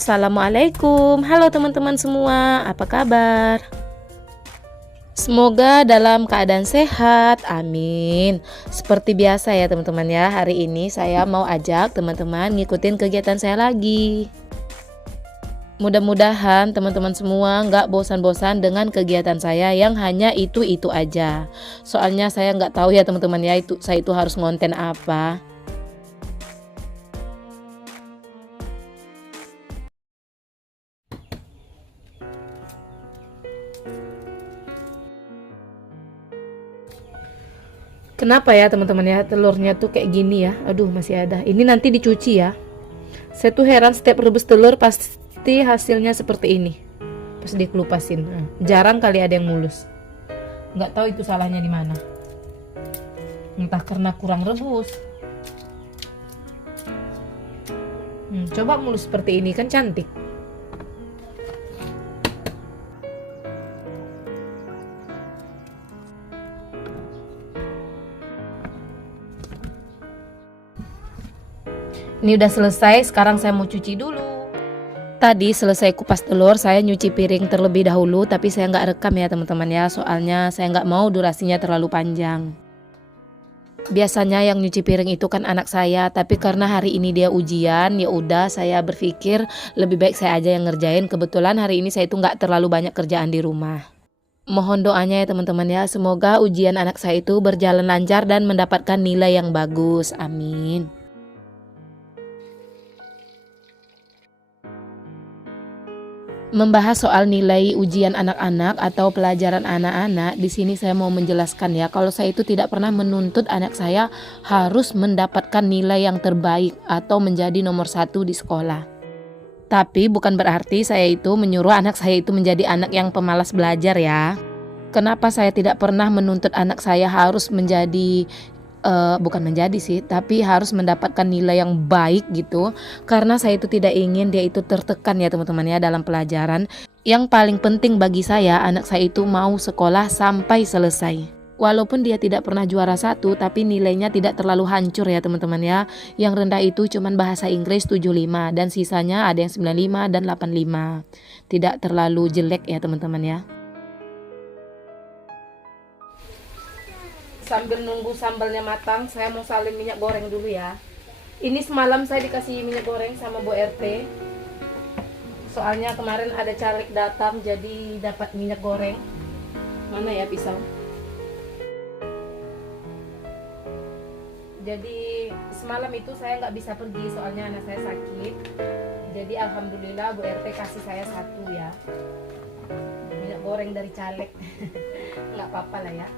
Assalamualaikum, halo teman-teman semua, apa kabar? Semoga dalam keadaan sehat, amin. Seperti biasa ya teman-teman ya, hari ini saya mau ajak teman-teman ngikutin kegiatan saya lagi. Mudah-mudahan teman-teman semua nggak bosan-bosan dengan kegiatan saya yang hanya itu-itu aja. Soalnya saya nggak tahu ya teman-teman ya, saya itu harus ngonten apa. Kenapa ya teman-teman ya, telurnya tuh kayak gini ya. Aduh, masih ada. Ini nanti dicuci ya. Saya tuh heran setiap rebus telur pasti hasilnya seperti ini. Pas dikelupasin. Nah, jarang kali ada yang mulus. Nggak tahu itu salahnya di mana. Entah karena kurang rebus. Coba mulus seperti ini kan cantik. Ini udah selesai, sekarang saya mau cuci dulu. Tadi selesai kupas telur, saya nyuci piring terlebih dahulu, tapi saya nggak rekam ya teman-teman ya, soalnya saya nggak mau durasinya terlalu panjang. Biasanya yang nyuci piring itu kan anak saya, tapi karena hari ini dia ujian, ya udah saya berpikir lebih baik saya aja yang ngerjain. Kebetulan hari ini saya itu nggak terlalu banyak kerjaan di rumah. Mohon doanya ya teman-teman ya, semoga ujian anak saya itu berjalan lancar dan mendapatkan nilai yang bagus. Amin. Membahas soal nilai ujian anak-anak atau pelajaran anak-anak, di sini saya mau menjelaskan ya, kalau saya itu tidak pernah menuntut anak saya harus mendapatkan nilai yang terbaik atau menjadi nomor 1 di sekolah. Tapi bukan berarti saya itu menyuruh anak saya itu menjadi anak yang pemalas belajar ya. Kenapa saya tidak pernah menuntut anak saya harus menjadi bukan menjadi sih, tapi harus mendapatkan nilai yang baik gitu. Karena saya itu tidak ingin dia itu tertekan ya teman-teman ya dalam pelajaran. Yang paling penting bagi saya, anak saya itu mau sekolah sampai selesai. Walaupun dia tidak pernah juara 1, tapi nilainya tidak terlalu hancur ya teman-teman ya. Yang rendah itu cuman bahasa Inggris 75 dan sisanya ada yang 95 dan 85. Tidak terlalu jelek ya teman-teman ya. Sambil nunggu sambalnya matang, saya mau salin minyak goreng dulu ya. Ini semalam saya dikasih minyak goreng sama Bu RT. Soalnya kemarin ada caleg datang, jadi dapat minyak goreng. Mana ya pisau? Jadi semalam itu saya nggak bisa pergi, soalnya anak saya sakit. Jadi alhamdulillah Bu RT kasih saya 1 ya. Minyak goreng dari caleg. Nggak apa-apa lah ya.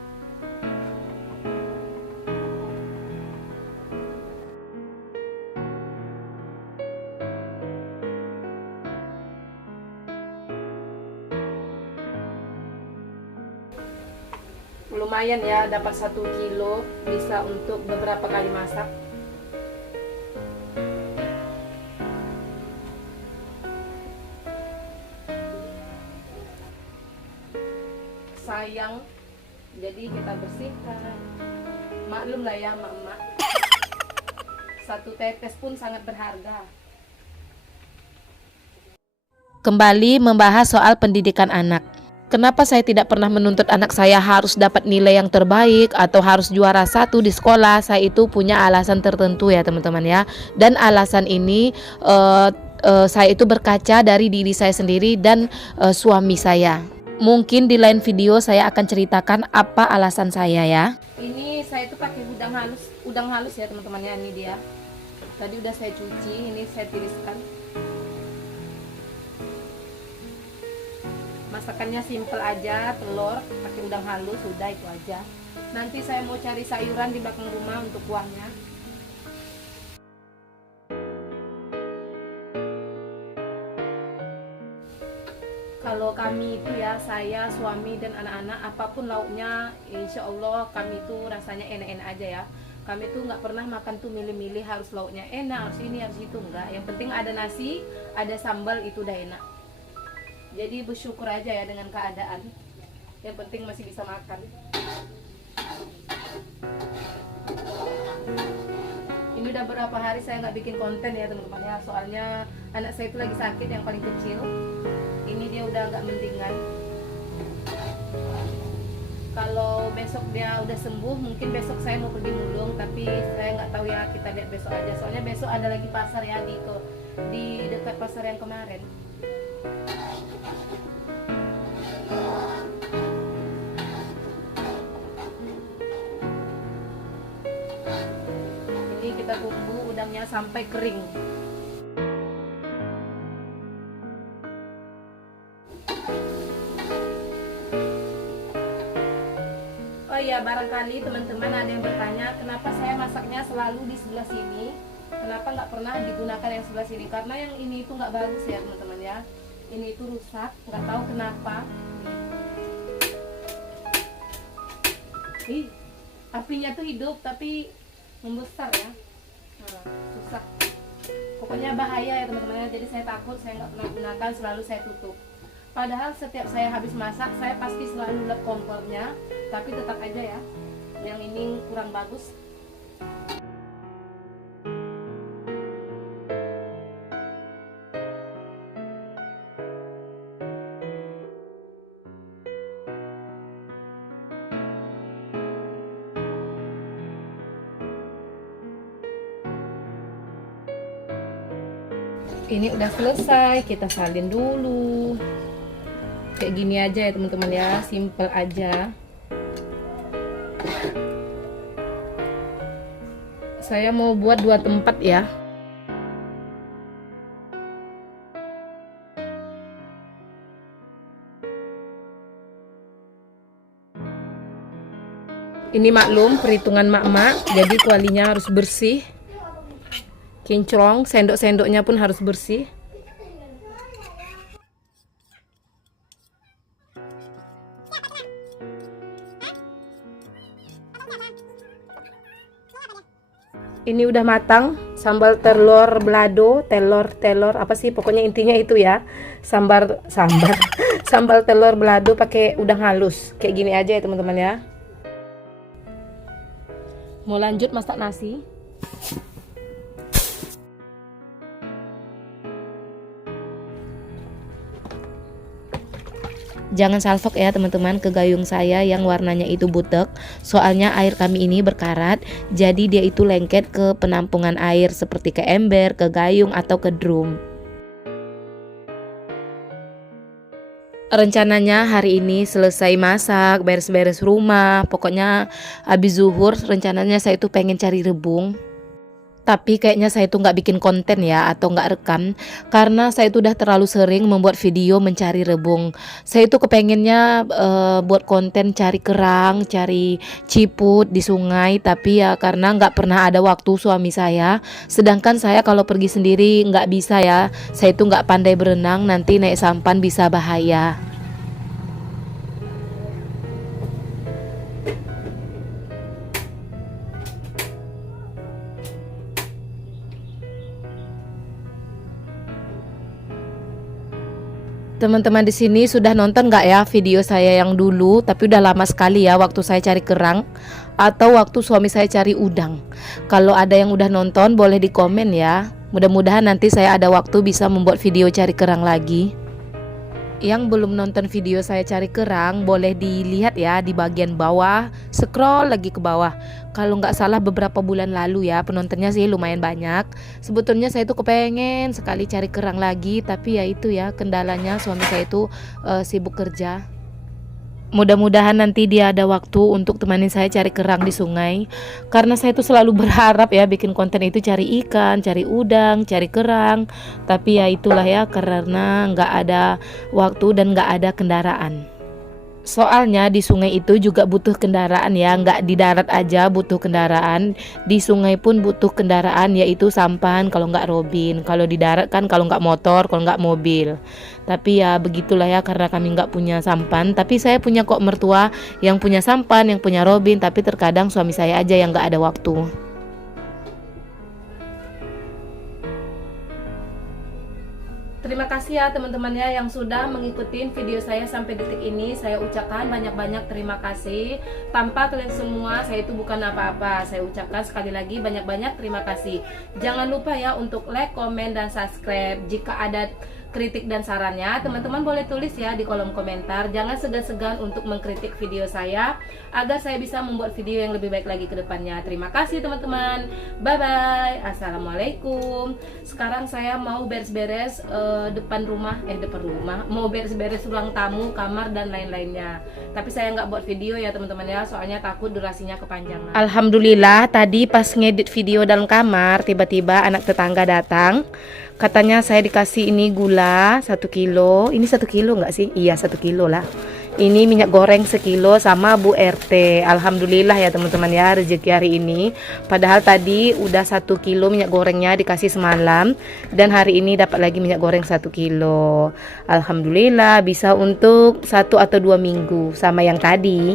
Lumayan ya, dapat 1 kilo, bisa untuk beberapa kali masak. Sayang, jadi kita bersihkan. Maklum lah ya emak-emak, 1 tetes pun sangat berharga. Kembali membahas soal pendidikan anak. Kenapa saya tidak pernah menuntut anak saya harus dapat nilai yang terbaik atau harus juara 1 di sekolah? Saya itu punya alasan tertentu ya teman-teman ya. Dan alasan ini saya itu berkaca dari diri saya sendiri dan suami saya. Mungkin di lain video saya akan ceritakan apa alasan saya ya. Ini saya itu pakai udang halus ya teman-teman ya, ini dia. Tadi udah saya cuci, ini saya tiriskan. Masakannya simple aja, telur pakai udang halus, sudah itu aja. Nanti saya mau cari sayuran di belakang rumah untuk kuahnya. Kalau kami itu ya, saya, suami dan anak-anak, apapun lauknya insya Allah kami itu rasanya enak-enak aja ya. Kami tuh nggak pernah makan tuh milih-milih harus lauknya enak, harus ini harus itu, enggak. Yang penting ada nasi, ada sambal, itu udah enak. Jadi bersyukur aja ya dengan keadaan. Yang penting masih bisa makan. Ini udah berapa hari saya nggak bikin konten ya teman-teman ya. Soalnya anak saya itu lagi sakit, yang paling kecil. Ini dia udah agak mendingan. Kalau besok dia udah sembuh, mungkin besok saya mau pergi mulung, tapi saya nggak tahu ya, kita lihat besok aja. Soalnya besok ada lagi pasar ya di dekat pasar yang kemarin. Ini kita tunggu udangnya sampai kering. Oh iya, barangkali teman-teman ada yang bertanya kenapa saya masaknya selalu di sebelah sini, kenapa nggak pernah digunakan yang sebelah sini. Karena yang ini itu nggak bagus ya teman-teman ya, ini itu rusak, nggak tahu kenapa. Apinya tuh hidup tapi membesar ya. Susah, pokoknya bahaya ya teman-teman. Jadi saya takut, saya nggak pernah gunakan, selalu saya tutup. Padahal setiap saya habis masak, saya pasti selalu lap kompornya, tapi tetap aja ya, yang ini kurang bagus. Ini udah selesai, kita salin dulu. Kayak gini aja ya teman-teman ya, simple aja. Saya mau buat 2 tempat ya. Ini maklum perhitungan mak-mak, jadi kualinya harus bersih. Kinclong, sendok-sendoknya pun harus bersih. Ini udah matang, sambal telur balado, telur apa sih, pokoknya intinya itu ya. Sambal telur balado pakai udang halus. Kayak gini aja ya teman-teman ya. Mau lanjut masak nasi. Jangan salfok ya teman-teman ke gayung saya yang warnanya itu butek. Soalnya air kami ini berkarat, jadi dia itu lengket ke penampungan air seperti ke ember, ke gayung atau ke drum. Rencananya hari ini selesai masak, beres-beres rumah. Pokoknya habis zuhur rencananya saya itu pengen cari rebung. Tapi kayaknya saya itu nggak bikin konten ya, atau nggak rekam, karena saya itu udah terlalu sering membuat video mencari rebung. Saya itu kepengennya buat konten cari kerang, cari ciput di sungai, tapi ya karena nggak pernah ada waktu suami saya. Sedangkan saya kalau pergi sendiri nggak bisa ya, saya itu nggak pandai berenang, nanti naik sampan bisa bahaya. Teman-teman di sini sudah nonton nggak ya video saya yang dulu, tapi udah lama sekali ya waktu saya cari kerang atau waktu suami saya cari udang. Kalau ada yang udah nonton boleh di komen ya. Mudah-mudahan nanti saya ada waktu bisa membuat video cari kerang lagi. Yang belum nonton video saya cari kerang boleh dilihat ya di bagian bawah, scroll lagi ke bawah. Kalau nggak salah beberapa bulan lalu ya, penontonnya sih lumayan banyak. Sebetulnya saya tuh kepengen sekali cari kerang lagi, tapi ya itu ya kendalanya suami saya itu sibuk kerja. Mudah-mudahan nanti dia ada waktu untuk temanin saya cari kerang di sungai. Karena saya tuh selalu berharap ya bikin konten itu cari ikan, cari udang, cari kerang. Tapi ya itulah ya, karena nggak ada waktu dan nggak ada kendaraan. Soalnya di sungai itu juga butuh kendaraan ya, nggak di darat aja butuh kendaraan, di sungai pun butuh kendaraan, yaitu sampan kalau nggak robin. Kalau di darat kan kalau nggak motor, kalau nggak mobil. Tapi ya begitulah ya, karena kami nggak punya sampan. Tapi saya punya kok mertua yang punya sampan, yang punya robin, tapi terkadang suami saya aja yang nggak ada waktu. Terima kasih ya teman-teman ya yang sudah mengikuti video saya sampai detik ini. Saya ucapkan banyak-banyak terima kasih. Tanpa kalian semua saya itu bukan apa-apa. Saya ucapkan sekali lagi banyak-banyak terima kasih. Jangan lupa ya untuk like, komen, dan subscribe. Jika ada kritik dan sarannya, teman-teman boleh tulis ya di kolom komentar. Jangan segan-segan untuk mengkritik video saya agar saya bisa membuat video yang lebih baik lagi ke depannya. Terima kasih teman-teman. Bye bye. Assalamualaikum. Sekarang saya mau beres-beres depan rumah, mau beres-beres ruang tamu, kamar dan lain-lainnya. Tapi saya nggak buat video ya teman-teman ya, soalnya takut durasinya kepanjangan. Alhamdulillah tadi pas ngedit video dalam kamar, tiba-tiba anak tetangga datang. Katanya saya dikasih ini gula 1 kilo. Ini 1 kilo nggak sih? Iya 1 kilo lah. Ini minyak goreng 1 kilo sama Bu RT. Alhamdulillah ya teman-teman ya, rezeki hari ini. Padahal tadi udah 1 kilo minyak gorengnya dikasih semalam, dan hari ini dapat lagi minyak goreng 1 kilo. Alhamdulillah bisa untuk 1 atau 2 minggu sama yang tadi.